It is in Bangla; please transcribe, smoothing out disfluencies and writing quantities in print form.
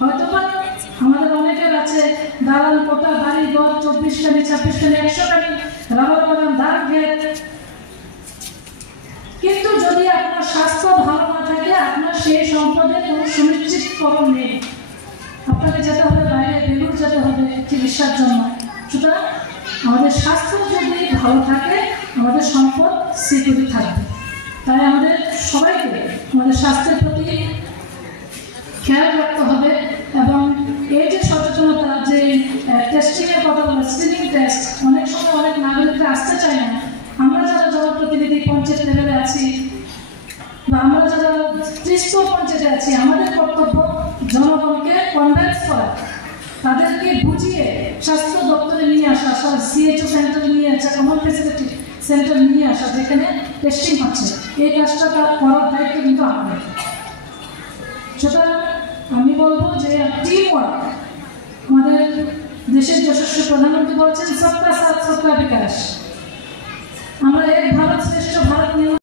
হয়তোবা আমাদের অনেকের আছে দালান কোটা বাড়ি ঘর 24 খানি 26 খানি 100 খানি রাবার বাগান ধান ক্ষেত, কিন্তু যদি আপনার স্বাস্থ্য ভালো না থাকে আপনার সেই সম্পদের কোনো সুনিশ্চিতকরণ নেই। আপনাকে যেতে হবে বাইরে, বেলুর যেতে হবে চিকিৎসার জন্য। সুতরাং আমাদের স্বাস্থ্য যদি ভালো থাকে আমাদের সম্পদ সিকিউরিটি থাকবে। তাই আমাদের সবাইকে আমাদের স্বাস্থ্যের প্রতি খেয়াল রাখতে হবে। এবং এই যে সচেতনতা, যে টেস্টিংয়ের কথা বলে, স্ক্রিনিং টেস্ট, অনেক সময় অনেক নাগরিকরা আসতে চায় না। আমরা যারা জনপ্রতিনিধি পঞ্চায়েত লেভেলে আছি বা আমরা যারা ত্রিস্তর পঞ্চায়েতে আছি, আমাদের কর্তব্য জনগণকে কনভিন্স করা, তাদেরকে বুঝিয়ে স্বাস্থ্য দপ্তরে নিয়ে আসা, সিএইচও সেন্টারে নিয়ে আসা, কমন ফেসিলিটি সেন্টার নিয়ে আসা যেখানে টেস্টিং হচ্ছে। এই কাজটা করার দায়িত্ব কিন্তু আমাদের। সুতরাং আমি বলবো যে টিম ওয়ার্ক